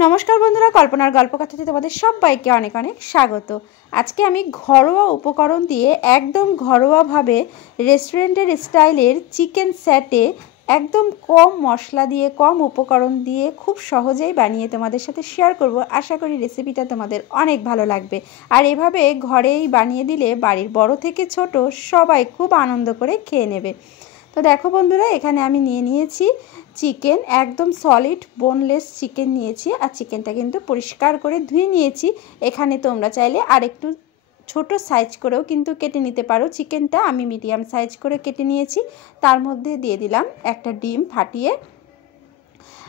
नमस्कार बंधुरा कल्पनार गल्पकथाते तोमादेर सबाइके अनेक अनेक स्वागत। आज के आमी घरोया उपकरण दिए एकदम घरोया भावे रेस्टुरेंटेर स्टाइलेर चिकेन सैटे एकदम कम मशला दिए कम उपकरण दिए खूब सहजेई बानिये तोमादेर साथे शेयर करब। आशा करी रेसिपिटा तोमादेर अनेक भालो लागबे और एभावे घरेई बानिये दिले बाड़िर बड़ो थेके छोटो सबाई खूब आनंद करे खेये नेबे। तो देखो बंधुरा एखाने आमी निये नियेछि चिकेन एकदम सलिड बोनलेस चिकेन नियेछि और चिकेनटा किन्तु परिष्कार करे धुए नियेछि। एखाने तोमरा चाइले आरेकटु छोटो साइज करेও किन्तु केटे निते पारो। चिकेनटा आमी मिडियाम साइज करे केटे नियेछि। तार मध्य दिए दिलाम एकटा डिम फाटिए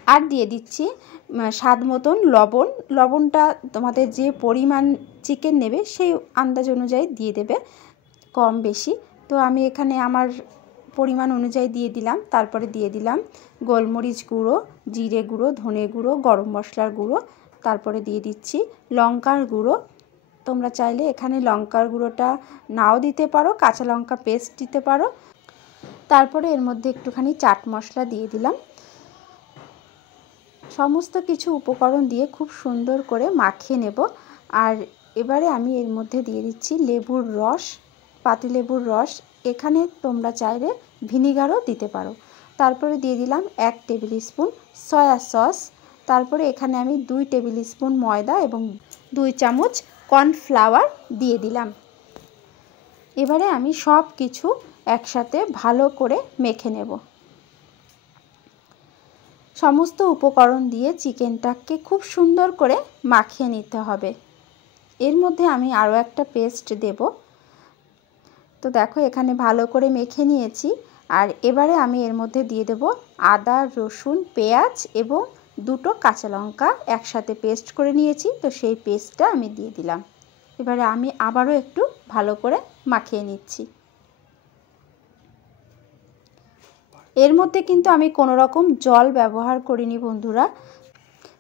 और दिए दिচ্ছি स्वाद मतन लवण। लवणटा तोमादेर जे परिमाण चिकेन नेबे सेई आन्दाज अनुयायी दिए देबे कम बेशी। तो आमी एखाने आमार परिमाण अनुयायी दिए दिलाम। तारपरे दिए दिलाम गोलमरिच गुड़ो, जिरे गुड़ो, धने गुड़ो, गरम मशलार गुड़ो, तारपरे दिए दिচ্ছি लंकार गुड़ो। तोमरा चाइले एखाने लंकार गुड़ोटा नाओ दिते पारो, काँचा लंका पेस्ट दिते पारो। तारपरे एर मধ্যে एकटुखानी चाट मशला दिए दिलाम। समस्त किछु उपकरण दिए खूब सुंदर करे माखिए नेब। और एबारे आमी एर मধ্যে दिए दिচ্ছি लेबुर रस, पातिलेबुर रस। एखाने तोमरा चाइले ভিনিগারও दिते पारो। तारपरे दिए दिलाम 1 टेबिल स्पून सया सस। तारपरे एखाने आमी 2 टेबिल स्पून मयदा एबं 2 चामच कर्नफ्लावर दिए दिलाम। एबारे आमी सब किछु एकसाथे भालो करे मेखे नेब। समस्त उपकरण दिए चिकेनटाके खूब सुंदर करे माखिए निते हबे। एर मধ্যে आमी आरो एकटा पेस्ट देब। तो देखो एखाने भालो करे मेखे नियेछि। और एबारे आमी एर मধ্যে दिए देब आदा रसुन पेঁয়াজ एबं दुटो काँचा लंका एकसाथे पेस्ट करे नियेछि। तो सेई पेस्टटा आमी दिए दिलाम। एबारे आमी आबारो एकटु भालो करे माखिए निচ্ছি। एर मধ্যে किन्तु आमी कोनो रकम जल व्यवहार करिनि बंधुरा।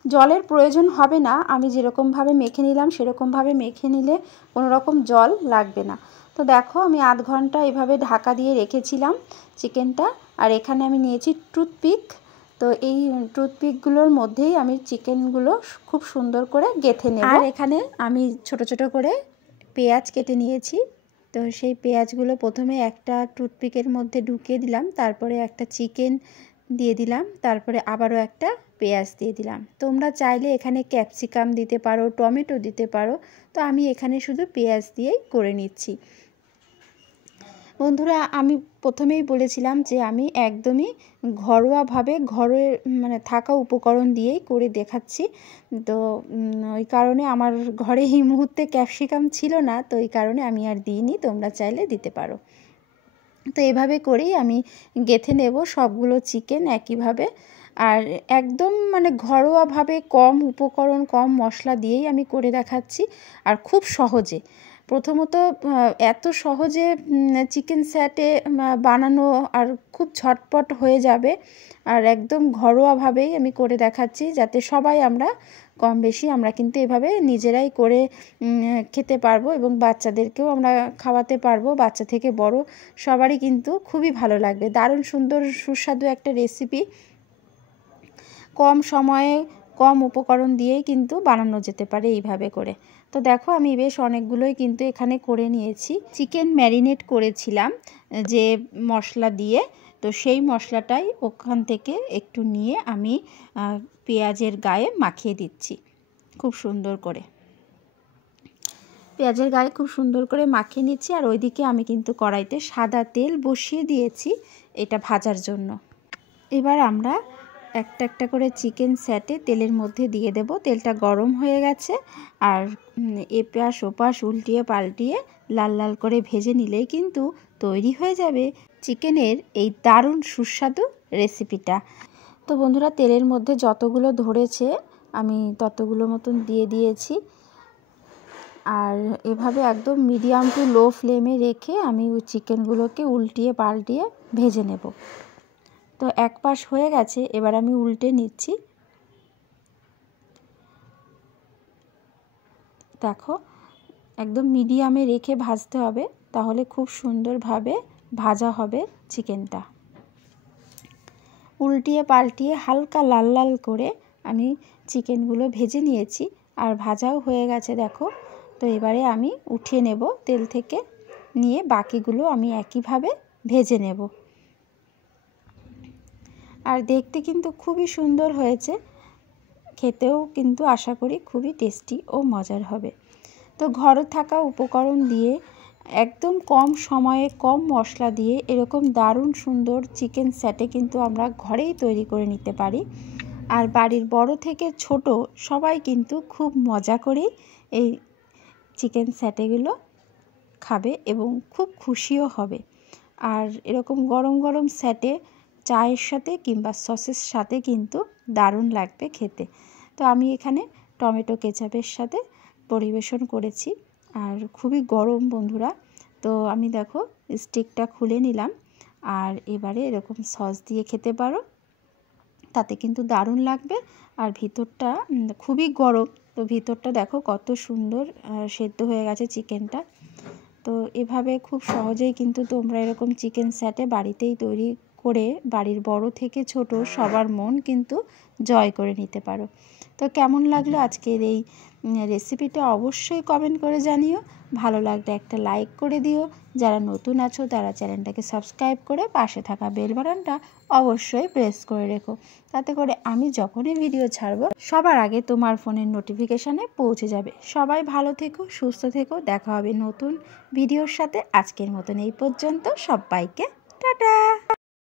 जलेर प्रयोजन हबे ना। आमी जेरकम भावे मेखे निलाम सेरकम भावे मेखे निले कोनो रकम जल लागबे ना। तो देखो आमी आध घंटा एभावे ढाका दिए रेखेछिलाम चिकेनटा। और एखाने आमी नियेछि टूथपिक। तो এই टूथपिकगुलोर मধ্যেই आमी चिकेनगुलो खूब सुंदर करे गेथे नेब। और एखाने आमी छोटो छोटो करे पेঁয়াজ केटे नियेछि। तो सेई पेঁয়াজগুলো प्रथमे একটা टूथपिकेर मধ্যে ढुकिয়ে दिलाम, तारपरे একটা चिकेन দিয়ে দিলাম, তারপরে আবারও একটা পেঁয়াজ দিয়ে দিলাম। তোমরা চাইলে এখানে ক্যাপসিকাম দিতে পারো, টমেটো দিতে পারো। তো আমি এখানে শুধু পেঁয়াজ দিয়েই করে নিচ্ছি। বন্ধুরা আমি প্রথমেই বলেছিলাম যে আমি একদমই ঘরোয়াভাবে ঘরে মানে থাকা উপকরণ দিয়েই করে দেখাচ্ছি। তো ওই কারণে আমার ঘরে এই মুহূর্তে ক্যাপসিকাম ছিল না, তো এই কারণে আমি আর দিইনি। তোমরা চাইলে দিতে পারো। তো এভাবে করেই আমি গেঁথে নেব সবগুলো চিকেন একইভাবে। আর একদম মানে ঘরোয়াভাবে কম উপকরণ কম মশলা দিয়েই আমি করে দেখাচ্ছি আর খুব সহজে। প্রথমত এত সহজে চিকেন স্যাটে বানানো আর খুব ঝটপট হয়ে যাবে। আর একদম ঘরোয়াভাবেই আমি করে দেখাচ্ছি যাতে সবাই আমরা কম বেশি আমরা কিন্তু এভাবে নিজেরাই করে খেতে পারবো এবং বাচ্চাদেরকেও আমরা খাওয়াতে পারবো। বাচ্চা থেকে বড় সবারই কিন্তু খুবই ভালো লাগবে। দারুণ সুন্দর সুস্বাদু একটা রেসিপি। কম সময়ে কম উপকরণ দিয়েই কিন্তু বানানো যেতে পারে এইভাবে করে। তো দেখো আমি বেশ অনেকগুলোই কিন্তু এখানে করে নিয়েছি। চিকেন ম্যারিনেট করেছিলাম যে মশলা দিয়ে, তো সেই মশলাটাই ওখান থেকে একটু নিয়ে আমি পেঁয়াজের গায়ে মাখিয়ে দিচ্ছি খুব সুন্দর করে। পেঁয়াজের গায়ে খুব সুন্দর করে মাখিয়ে নিচ্ছি। আর ওইদিকে আমি কিন্তু কড়াইতে সাদা তেল বসিয়ে দিয়েছি এটা ভাজার জন্য। এবার আমরা একটা একটা করে চিকেন স্যাটে তেলের মধ্যে দিয়ে দেব। তেলটা গরম হয়ে গেছে। আর এপাশ ওপাশ উল্টিয়ে পাল্টিয়ে লাল লাল করে ভেজে নিলেই কিন্তু তৈরি হয়ে যাবে চিকেনের এই দারুণ সুস্বাদু রেসিপিটা। তো বন্ধুরা তেলের মধ্যে যতগুলো ধরেছে আমি ততগুলো মতন দিয়ে দিয়েছি। আর এভাবে একদম মিডিয়াম টু লো ফ্লেমে রেখে আমি ওই চিকেনগুলোকে উল্টিয়ে পাল্টিয়ে ভেজে নেব। তো এক পাশ হয়ে গেছে, এবার আমি উল্টে নিচ্ছি। দেখো একদম মিডিয়ামে রেখে ভাজতে হবে, তাহলে খুব সুন্দরভাবে ভাজা হবে চিকেনটা। উল্টিয়ে পাল্টিয়ে হালকা লাল লাল করে আমি চিকেনগুলো ভেজে নিয়েছি আর ভাজাও হয়ে গেছে দেখো। তো এবারে আমি উঠিয়ে নেব তেল থেকে, নিয়ে বাকিগুলো আমি একইভাবে ভেজে নেব। আর দেখতে কিন্তু খুবই সুন্দর হয়েছে, খেতেও কিন্তু আশা করি খুবই টেস্টি ও মজার হবে। তো ঘরে থাকা উপকরণ দিয়ে একদম কম সময়ে কম মশলা দিয়ে এরকম দারুণ সুন্দর চিকেন স্যাটে কিন্তু আমরা ঘরেই তৈরি করে নিতে পারি। আর বাড়ির বড় থেকে ছোট সবাই কিন্তু খুব মজা করেই এই চিকেন স্যাটেগুলো খাবে এবং খুব খুশিও হবে। আর এরকম গরম গরম স্যাটে চায়ের সাথে কিংবা সসের সাথে কিন্তু দারুণ লাগবে খেতে। তো আমি এখানে টমেটো কেচাপের সাথে পরিবেশন করেছি। আর খুবই গরম বন্ধুরা। তো আমি দেখো স্টিকটা খুলে নিলাম, আর এবারে এরকম সস দিয়ে খেতে পারো, তাতে কিন্তু দারুণ লাগবে। আর ভিতরটা খুবই গরম, তো ভিতরটা দেখো কত সুন্দর সেদ্ধ হয়ে গেছে চিকেনটা। তো এভাবে খুব সহজেই কিন্তু তোমরা এরকম চিকেন স্যাটে বাড়িতেই তৈরি করে বাড়ির বড় থেকে ছোট সবার মন কিন্তু জয় করে নিতে পারো। তো কেমন লাগলো আজকের এই রেসিপিটা অবশ্যই কমেন্ট করে জানিও। ভালো লাগলে একটা লাইক করে দিও। যারা নতুন আছো তারা চ্যানেলটাকে সাবস্ক্রাইব করে পাশে থাকা বেল বাটনটা অবশ্যই প্রেস করে রেখো, তাতে করে আমি যখনই ভিডিও ছাড়বো সবার আগে তোমার ফোনের নোটিফিকেশানে পৌঁছে যাবে। সবাই ভালো থেকো, সুস্থ থেকো, দেখা হবে নতুন ভিডিওর সাথে। আজকের মতন এই পর্যন্ত, সবাইকে টাটা।